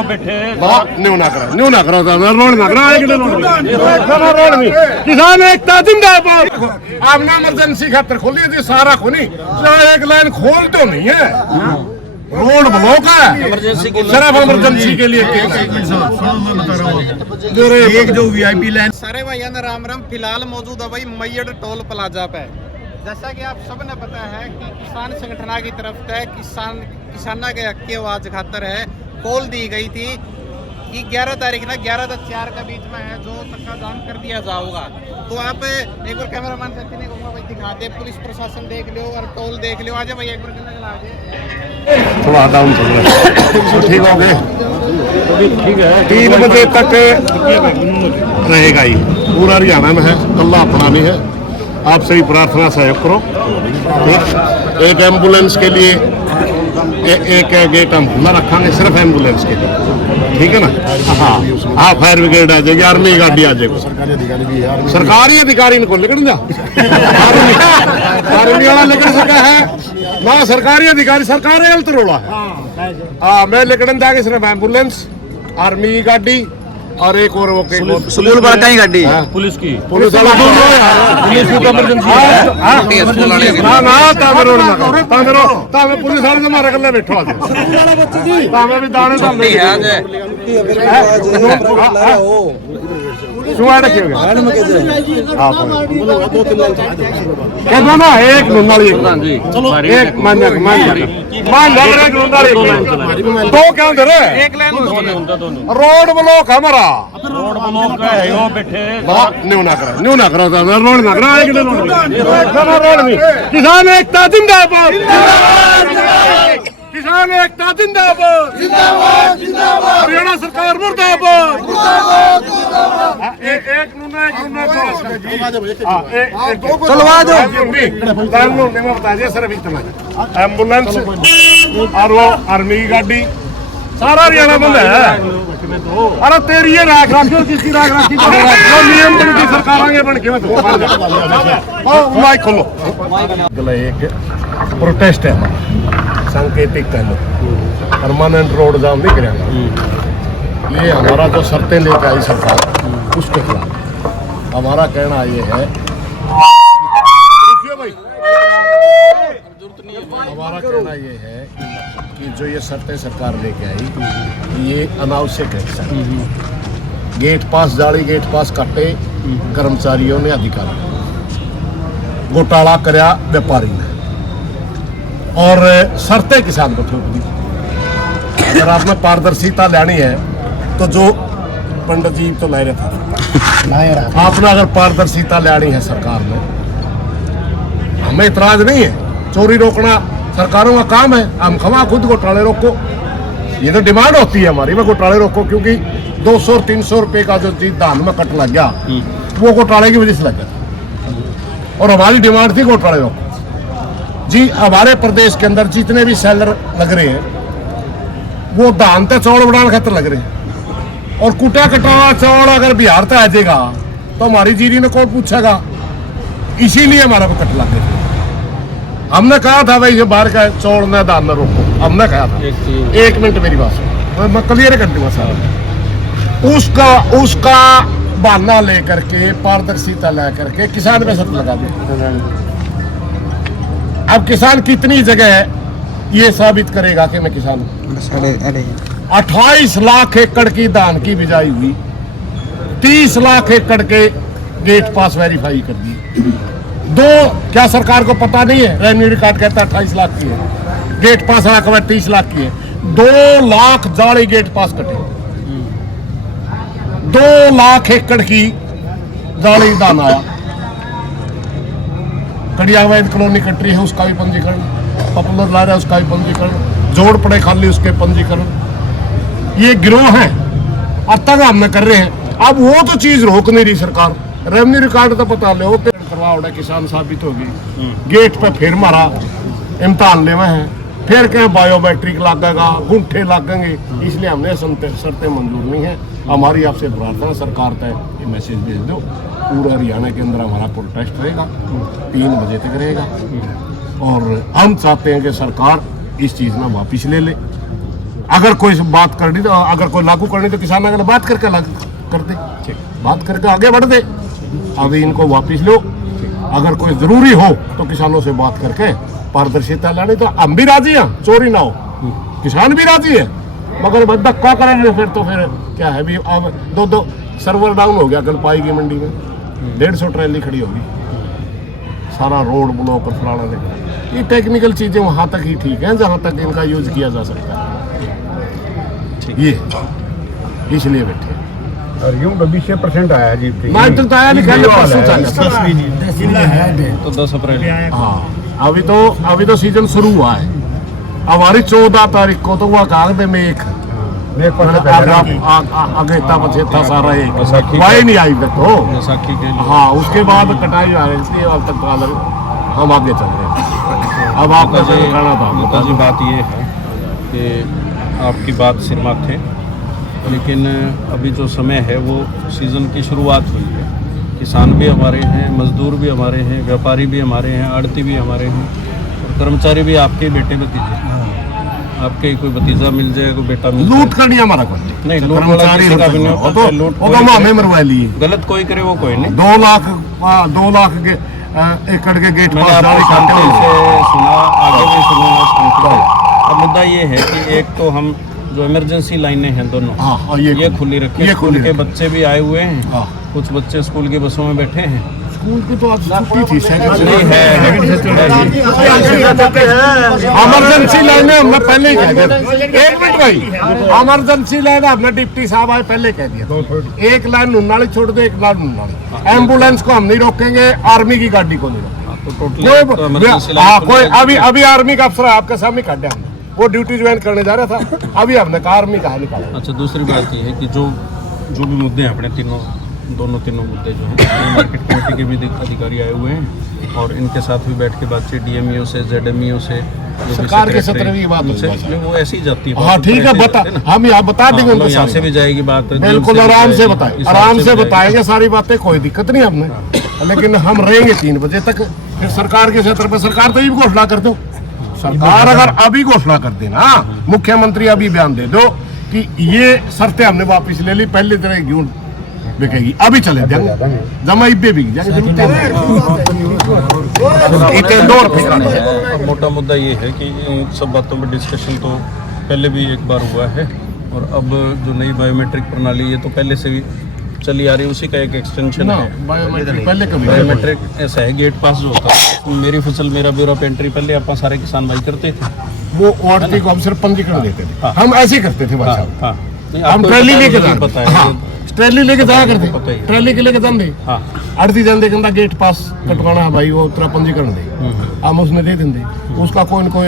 ਉਹ ਬੈਠੇ न्यू ना करो रोड ना करो रोड नहीं किसान एकता जिंदाबाद। आपने इमरजेंसी खातर खोली थी सारा खोली एक लाइन खोल तो नहीं है रोड ब्लॉक है सिर्फ इमरजेंसी के लिए एक जो VIP लाइन। सारे भाइयों ने राम राम। फिलहाल मौजूद है भाई मैयड़ टोल प्लाजा पे। जैसा कि आप सब ने पता है कि किसान संगठन की तरफ से किसाना के हक की आवाज खातर है कॉल दी गई थी कि 11 तारीख ना 11 से 4 के बीच में है जो चक्का जाम कर दिया जाएगा। तो आप एक बार कैमरामैन से कहूँगा भाई दिखा दे, पुलिस प्रशासन देख लो और टोल देख लो। आजा भाई एक बार थोड़ा डाउन ठीक हो गए 3 बजे तक रहेगा ही पूरा हरियाणा में है कल्ला अपना नहीं है। आप सभी प्रार्थना सहयोग करो। एक एम्बुलेंस के लिए एक गेट हम खुला रखेंगे सिर्फ एम्बुलेंस के लिए, ठीक है ना। हाँ फायर ब्रिगेड आ जाएगी, आर्मी गाड़ी आ जाएगी, सरकारी अधिकारी इनको लेकर जा आर्मी वाला लेकर सका है ना सरकारी अधिकारी सरकार गलत रोला है। हाँ मैं लेकर जाके सिर्फ एम्बुलेंस आर्मी गाड़ी और एक और वो स्कूल वर्ग की गाड़ी पुलिस की पुलिस वाला पुलिस की इमरजेंसी पुलिस वाले हमारे कल्ले बैठो आज भी दाने एक दो क्या रोड ब्लॉक हमारा रोड ब्लॉक है वो बैठे न्यू ना करो रोड ना करो रोड नहीं किसान एकता जिंदाबाद किसान एकता जिंदाबाद हरियाणा सरकार मुर्दाबाद। एक चलवा दो बता दिया सिर्फ इतना एम्बुलेंस और वो आर्मी की गाड़ी सारा हरियाणा बंद है। अरे तेरी ये राख राखी और किसकी राख राखी नियम बन की सरकार आगे बन के माइक खोलो। एक प्रोटेस्ट है सांकेतिक कह लो परमानेंट रोड जाम नहीं करेगा। ये हमारा जो शर्तें लेके आई सरकार उसके खिलाफ हमारा कहना ये है भाई हमारा कहना ये है कि जो ये शर्तें सरकार लेके आई ये अनावश्यक है। गेट पास जाली गेट पास कटे कर्मचारियों ने अधिकारी घोटाला करया व्यापारी ने और शर्तें किसान को ठोक दी। अगर आपने पारदर्शिता लेनी है तो जो पंडित जी तो ले रहे था आपने अगर पारदर्शिता लेनी है सरकार में हमें इतराज नहीं है। चोरी रोकना सरकारों का काम है, हम खवा खुद घोटाले रोको। ये तो डिमांड होती है हमारी मैं घोटाले रोको क्योंकि 200 और 300 रुपए का जो चीज धान में कट लग गया वो घोटाले की वजह से लग गया और हमारी डिमांड थी घोटाले रोको। जी हमारे प्रदेश के अंदर जितने भी सेलर लग रहे हैं वो धान ते चौड़ बढ़ाने खातर लग रहे हैं और कुटा कटावा चौड़ अगर बिहार तक आ जाएगा तो हमारी जीरी ने कौन पूछेगा। इसीलिए हमारा को कट लग गया। हमने कहा था भाई ये बाहर का चौड़ न दान न रोको, हमने कहा था। एक मिनट मेरी बात मैं क्लियर कर दूंगा सारा। उसका बहाना लेकर के पारदर्शिता लेकर के किसान पे शर्त लगा दे। अब किसान कितनी जगह ये साबित करेगा कि मैं किसान हूं। 28 लाख एकड़ की धान की बिजाई हुई, 30 लाख एकड़ के गेट पास वेरीफाई कर दी। क्या सरकार को पता नहीं है? रेवेन्यू रिकॉर्ड कहता है 28 लाख की है, गेट पास वाला कवर 30 लाख की है। 2 लाख जाली गेट पास कटे, 2 लाख एकड़ की जाली दान आया। कड़ियावैद कॉलोनी कटरी है उसका भी पंजीकरण, पॉपुलर लारा उसका भी पंजीकरण, जोड़ पड़े खाली उसके पंजीकरण। ये गिरोह है और तक हम कर रहे हैं। अब वो तो चीज रोक नहीं रही सरकार। रेवेन्यू रिकॉर्ड तो पता ले करवा किसान साबित होगी, गेट पे फिर मारा इम्तहान लेवे हैं, फिर कहें बायोमेट्रिक लगेगा, गुंठे लगेंगे। इसलिए हमने शर्तें मंजूर नहीं है। हमारी आपसे प्रार्थना सरकार तक ये मैसेज भेज दो। पूरा हरियाणा के अंदर हमारा प्रोटेस्ट रहेगा, 3 बजे तक रहेगा और हम चाहते हैं कि सरकार इस चीज़ में वापिस ले ले। अगर कोई बात करनी तो अगर कोई लागू करनी तो किसान अगर बात करके लागू कर दे, बात करके आगे बढ़ दे। अभी इनको वापिस लो, अगर कोई जरूरी हो तो किसानों से बात करके पारदर्शिता लानी, तो हम भी राजी हैं, चोरी ना हो, किसान भी राजी है, मगर बंदा क्या करेंगे फिर? तो फिर क्या है भी, अब दो सर्वर डाउन हो गया गलपाई की मंडी में, 150 ट्रैली खड़ी होगी, सारा रोड ब्लॉक और फलाना देखा। ये टेक्निकल चीजें वहां तक ही ठीक है जहां तक इनका यूज किया जा सकता है, ये इसलिए बैठे। और यूं 20% आया जी, मैं तो आया नहीं, कल परसों तो 10 अप्रैल। हाँ, अभी तो सीजन शुरू हुआ है। हमारी 14 तारीख को तो हुआ कागज में एक अगेता पछेता सारा एक वाई नहीं आई तक तो बैसाखी के लिए। हाँ, उसके बाद कटाई आ रही थी, अब तक हम आगे चल रहे हैं। अब आपका जो कहना था नेता जी, बात ये है कि आपकी बात सिर माथे, लेकिन अभी जो समय है वो सीज़न की शुरुआत हुई है। किसान भी हमारे हैं, मजदूर भी हमारे हैं, व्यापारी भी हमारे हैं, आड़ती भी हमारे हैं, और कर्मचारी भी आपके बेटे भतीजे। आपके कोई भतीजा मिल जाए, कोई बेटा मिल जाए, लूट करनी हमारा कोई नहीं, लूट वाला किसी का भी नहीं होता, तो लूट वो तो हमें मरवा लिए। गलत कोई करे वो कोई नहीं। 2 लाख के एकड़ के गेट मैंने पास आपको डाली शांति काटे से सुना, आगे भी सुनूंगा शांति से। अब मुद्दा ये है कि एक तो हम जो इमरजेंसी लाइनें हैं दोनों, हाँ, ये खुली रखें। ये स्कूल खुली के रखें। बच्चे भी आए हुए हैं, हाँ। कुछ बच्चे स्कूल की बसों में बैठे हैं। स्कूल की तो आज छुट्टी थी, नहीं है, इमरजेंसी लाइनें हमने पहले ही कह दिया। एक मिनट भाई, इमरजेंसी लाइन हमने डिप्टी साहब आए पहले कह दिया, एक लाइन नुनाली छोड़ दो, एक लाइन नुनाली। एम्बुलेंस को हम नहीं रोकेंगे, आर्मी की गाड़ी को नहीं रोकेंगे। तो टोटली कोई अभी आर्मी का अफसर आपके सामने काट दिया हमने, वो ड्यूटी ज्वाइन करने जा रहा था, अभी हमने कहा आर्मी कहा निकाला। अच्छा, दूसरी बात ये है कि जो भी मुद्दे हैं अपने तीनों मुद्दे जो हैं, मार्केट कमेटी के भी अधिकारी आए हुए हैं, और इनके साथ भी बैठ के बातचीत DMEO से, ZMEO से, सरकार के सत्र में बात वो ऐसी ही जाती है। हाँ ठीक है, बता, हम यहाँ बता देंगे उनको, यहाँ से भी जाएगी बात, बिल्कुल आराम से बताएं, आराम से बताएंगे सारी बातें, कोई दिक्कत नहीं हमने, लेकिन हम रहेंगे 3 बजे तक। फिर सरकार के क्षेत्र पर सरकार तो ये घोषणा कर दो, सरकार अगर अभी घोषणा कर देना, मुख्यमंत्री अभी बयान दे दो कि ये शर्तें हमने वापस ले ली, पहले तरह क्यों बिकेगी, अभी चले जाएंगे, जमा इब्बे बिक जाएंगे। मोटा मुद्दा ये है कि इन सब बातों पर डिस्कशन तो पहले भी एक बार हुआ है, और अब जो नई बायोमेट्रिक प्रणाली है तो पहले से भी चली आ रही है, उसी का एक एक्सटेंशन है। बायोमेट्रिक पहले कभी बायोमेट्रिक ऐसा है, गेट पास जो होता है, मेरी फसल मेरा ब्यूरो पे एंट्री पहले आप सारे किसान भाई करते थे, वो ORT को हम सिर्फ पंजीकरण देते थे, हम ऐसे ही करते थे भाई साहब। हाँ, हम ट्रैली लेके पता है, ट्रैली लेके जाया पता करते, ही है। ट्रैली के लेके जाते, हाँ, अड़ती जाते कहता गेट पास कटवाना है भाई, वो तेरा पंजीकरण दे, हम उसने दे देंगे, उसका कोई न कोई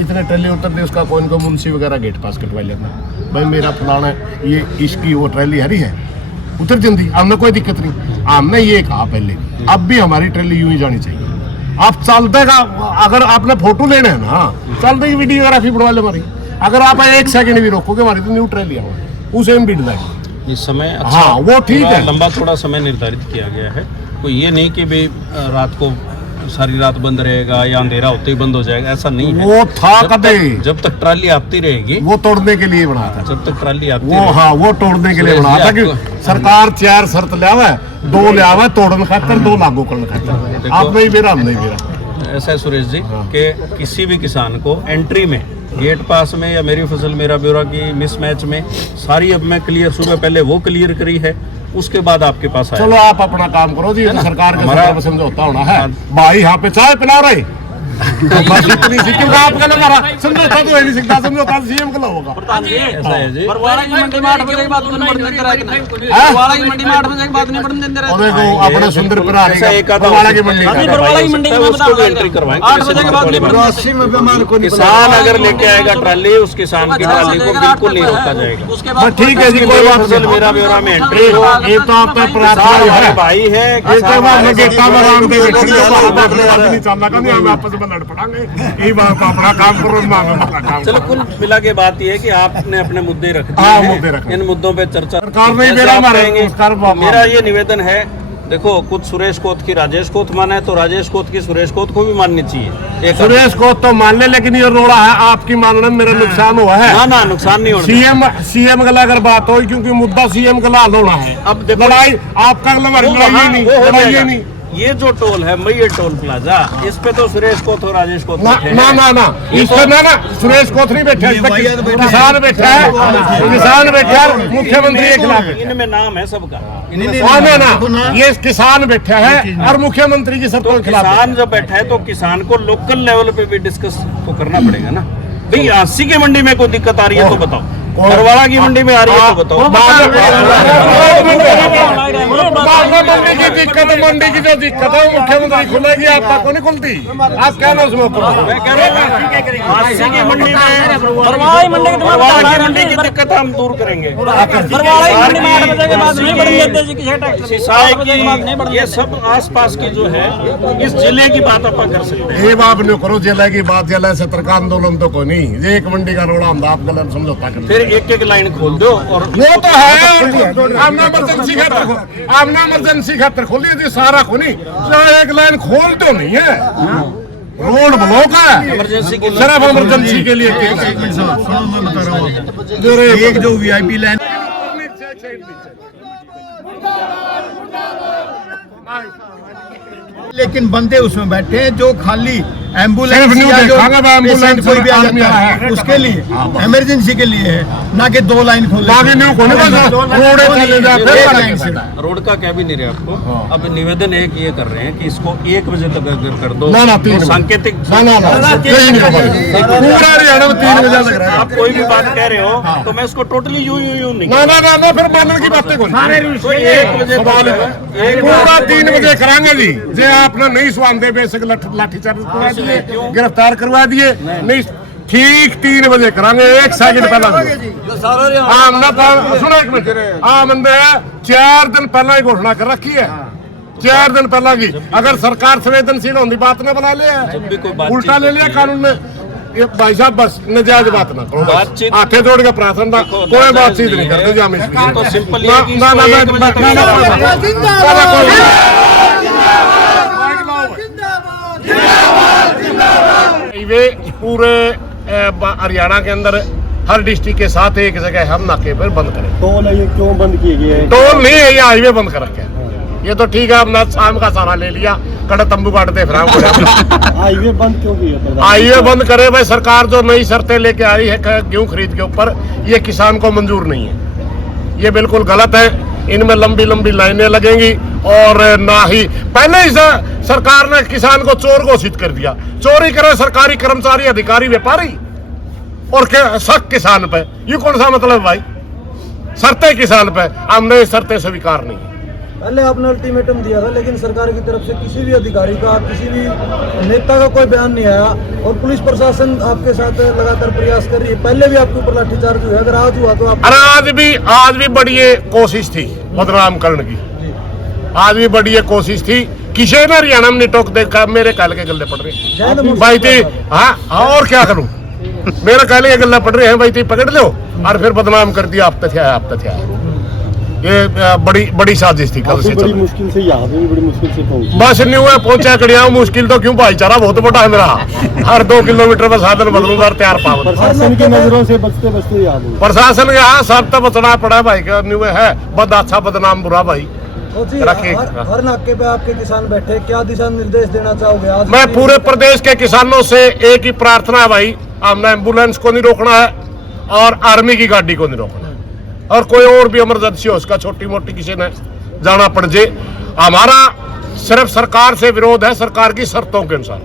इतने ट्रैली उतर दे, उसका कोई न कोई मुंशी वगैरह गेट पास कटवा लेता, भाई मेरा फलाना ये इसकी वो ट्रैली हरी है, उतर जल्दी, हमने कोई दिक्कत नहीं। हमने ये कहा पहले, अब भी हमारी ट्रैली यूं ही जानी चाहिए। आप चल देगा, अगर आपने फोटो लेना है ना, चल देगी वीडियोग्राफी बढ़वा ले हमारी, अगर आप 1 सेकंड भी रोकोगे हमारी तो न्यू ट्रैली आओ, उसे हम बिड़ देंगे। इस समय अच्छा, हाँ, वो ठीक है, लंबा थोड़ा समय निर्धारित किया गया है, कोई ये नहीं कि भाई रात को सारी रात बंद रहेगा या अंधेरा होते ही बंद हो जाएगा, ऐसा नहीं है। वो था कदे, जब तक ट्राली आती रहेगी, वो तोड़ने के लिए बना था, जब तक ट्राली आती वो रहेगी। हाँ, वो तोड़ने के लिए बना था कि सरकार 4 शर्त ले आवे, 2 ले आवे तोड़ने खातर, 2 लागू करने खातर, आप नहीं बेरा हम नहीं बेरा। ऐसा है सुरेश जी कि किसी भी किसान को एंट्री में, गेट पास में या मेरी फसल मेरा ब्यूरो की मिसमैच में सारी अब मैं क्लियर, सुबह पहले वो क्लियर करी है, उसके बाद आपके पास आया। चलो आप अपना काम करो जी, तो सरकार के हमारा साथ समझौता होना है भाई, यहाँ पे चाय पिला रहे बस इतनी सी, क्योंकि आपका लगा रहा समझौता तो है नहीं सकता, समझौता CM का होगा। ऐसा है जी, बरवाड़ा की मंडी में 8 बजे के बाद नहीं पड़ने दे रहा है, बरवाड़ा की मंडी में 8 बजे के बाद नहीं पड़ने दे रहा और देखो अपने सुंदर प्रहरी ऐसा एक आधा बरवाड़ा की मंडी है। का बरवाड़ा की मंडी में उसको भी एंट्री करवाएंगे, 8 बजे के बाद नहीं पड़ने, किसान अगर लेके आएगा ट्राली, उस किसान की ट्राली को बिल्कुल नहीं रोका जाएगा। उसके बस बाद ठीक है जी, कोई बात फसल नहीं, मेरा ब्यूरो में एंट्री हो, ये तो आपका प्रार्थना हमारे है भाई है, एक बार गेटा में राम दे नहीं चलना का नहीं, हम आपस में लड़ पड़ांगे, यही बात अपना काम करो, काम चलो कुल मिला के बात यह है कि आपने अपने मुद्दे रख दिए हाँ, हैं। मुद्दे रखे। इन मुद्दों पे चर्चा सरकार नहीं जैसे दे रहा आप हमारे, कहेंगे। सरकार मेरा ये निवेदन है देखो कुछ सुरेश कोत की राजेश कोत माने तो राजेश कोत की सुरेश कोत को भी माननी चाहिए। एक सुरेश को तो मान ले, लेकिन ये रोड़ा है आपकी मानने में मेरा नुकसान हुआ है। ना नुकसान नहीं होना। सीएम गला अगर बात हो, क्योंकि मुद्दा सीएम गला होना है। अब देखो लड़ाई आपका लड़ाई नहीं। ये जो टोल है मैयर टोल प्लाजा, इस पे तो सुरेश कोत और राजेश कोत ना इस पे ना सुरेश कोत नहीं बैठा, इस पे किसान बैठा है, मुख्यमंत्री के खिलाफ। इनमें नाम है सबका। ना ये किसान बैठा है और मुख्यमंत्री की शर्तों तो के खिलाफ। किसान जब बैठा है तो किसान को लोकल लेवल पे भी डिस्कस तो करना पड़ेगा ना। भाई 80 की मंडी में कोई दिक्कत आ रही है तो बताओ, बरवाड़ा की मंडी में आ रही है तो बताओ। मंडी की जो दिक्कत है मुख्यमंत्री खुलेगी, आपका को नहीं खुलती। आप क्या नाम मैं कह रहा हूँ 80 की मंडी में बरवाड़ा की मंडी की दिक्कत हम दूर करेंगे। सिसाई की ये सब आसपास की जो है इस जिले की बात अपन कर सकते हैं। ये बात नहीं करो जिले की बात, जिले से तरका आंदोलन तो कोई नहीं। ये एक मंडी का रोड़ा हम आप गलत समझौता कर, फिर एक लाइन खोल दो। और वो तो है आमना इमरजेंसी खातर खोली थी सारा खुनी, एक लाइन खोल तो नहीं है। रोड ब्लॉक है इमरजेंसी के लिए, सिर्फ इमरजेंसी के लिए। एक जो वीआईपी लाइन लेकिन बंदे उसमें बैठे हैं जो खाली एम्बुलेंस या जो पेशेंट कोई भी आ जाता है उसके लिए, इमरजेंसी के लिए है, ना कि 2 लाइन खोले। रोड का क्या भी नहीं रहा आपको। अब निवेदन एक ये कर रहे हैं कि इसको 1 बजे तक अगर कर दो तो सांकेतिक। आप कोई भी बात कह रहे हो तो मैं इसको टोटली यूं नहीं। ना फिर मानने की बातें कौन? 1 बजे पूरा 3 बजे कराएंगे जी। जे आपने नहीं सुनते बेशक लाठीचार्ज करवा दिए, गिरफ्तार करवा दिए, नहीं ठीक 3 बजे कराएंगे। 1 सेकंड पहला सुनो, 1 मिनट। बंदे 4 दिन पहला ही घोषणा कर रखी है, 4 दिन पहला की। अगर सरकार संवेदनशील होने बात ने बना लिया, उल्टा ले लिया कानून ने। ये भाई साहब बस नजायज बात ना करो, हाथे जोड़ के प्रार्थना था, कोई बातचीत नहीं करते जी हम इसलिए। तो सिंपल ये पूरे हरियाणा के अंदर हर डिस्ट्रिक्ट के साथ एक जगह हम नाके पर बंद करें। टोल ये क्यों बंद किए गए हैं? टोल नहीं है, ये हाईवे बंद कर रखे हैं। ये तो ठीक है, हमने शाम का सारा ले लिया, कड़े तंबू काटते फिर हाईवे बंद क्यों किया? हाईवे बंद करे भाई, सरकार जो नई शर्तें लेके आ रही है गेहूं खरीद के ऊपर, ये किसान को मंजूर नहीं है। ये बिल्कुल गलत है। इनमें लंबी लाइनें लगेंगी और ना ही पहले ही सरकार ने किसान को चोर घोषित कर दिया। चोरी करे सरकारी कर्मचारी, अधिकारी, व्यापारी और शक किसान पे। ये कौन सा मतलब भाई? शर्तें किसान पे, हमने शर्तें स्वीकार नहीं है। पहले आपने अल्टीमेटम दिया था, लेकिन सरकार की तरफ से किसी भी अधिकारी का, किसी भी नेता का कोई बयान नहीं आया और पुलिस प्रशासन आपके साथ लगातार प्रयास कर रही है। पहले भी आपके ऊपर लाठीचार्ज हुआ, अगर आज हुआ तो आप आज भी बड़ी कोशिश थी बदनाम करने की। आज भी बड़ी कोशिश थी, किसी ने हरियाणा में नहीं टोक देखा। मेरे काल के गले पड़ रहे भाई थी। हाँ और क्या करूं, मेरे काले के गले पड़ रहे हैं भाई थी, पकड़ लो और फिर बदनाम कर दिया। आप तथ्या ये बड़ी साजिश थी। कल से बड़ी मुश्किल से यहाँ पे भी बड़ी मुश्किल से पहुंचे। बस नहीं हुआ, पहुंचा कड़िया। मुश्किल तो क्यों, भाईचारा बहुत बड़ा है मेरा। हर 2 किलोमीटर में साधन बदलूंगा, तैयार पावर। प्रशासन की नजरों से बचते यहाँ प्रशासन के यहाँ सब तो बचना पड़ा भाई का नहीं है। बद अच्छा बदनाम बुरा भाई रखे। हर नाके पे आपके किसान बैठे, क्या दिशा निर्देश देना चाहोगे आज? मैं पूरे प्रदेश के किसानों से एक ही प्रार्थना है भाई, हमने एम्बुलेंस को नहीं रोकना है और आर्मी की गाड़ी को नहीं रोकना है। और कोई और भी इमरजेंसी हो, उसका छोटी मोटी किसी ने जाना पड़ जाए, हमारा सिर्फ सरकार से विरोध है, सरकार की शर्तों के अनुसार।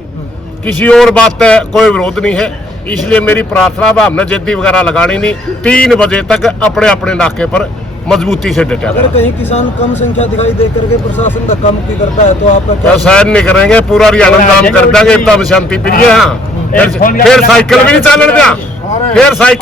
किसी और बात कोई विरोध नहीं है। इसलिए मेरी प्रार्थना है, हमने जिद्दी वगैरह लगानी नहीं। 3 बजे तक अपने नाके पर मजबूती से डटे। अगर कहीं किसान कम संख्या दिखाई दे करके प्रशासन धक्का मुक्की करता है तो आपका क्या? सहन नहीं करेंगे, पूरा हरियाणा नाम कर देंगे। शांति प्रिय। हाँ, फिर साइकिल भी नहीं चलन दिया, फिर साइकिल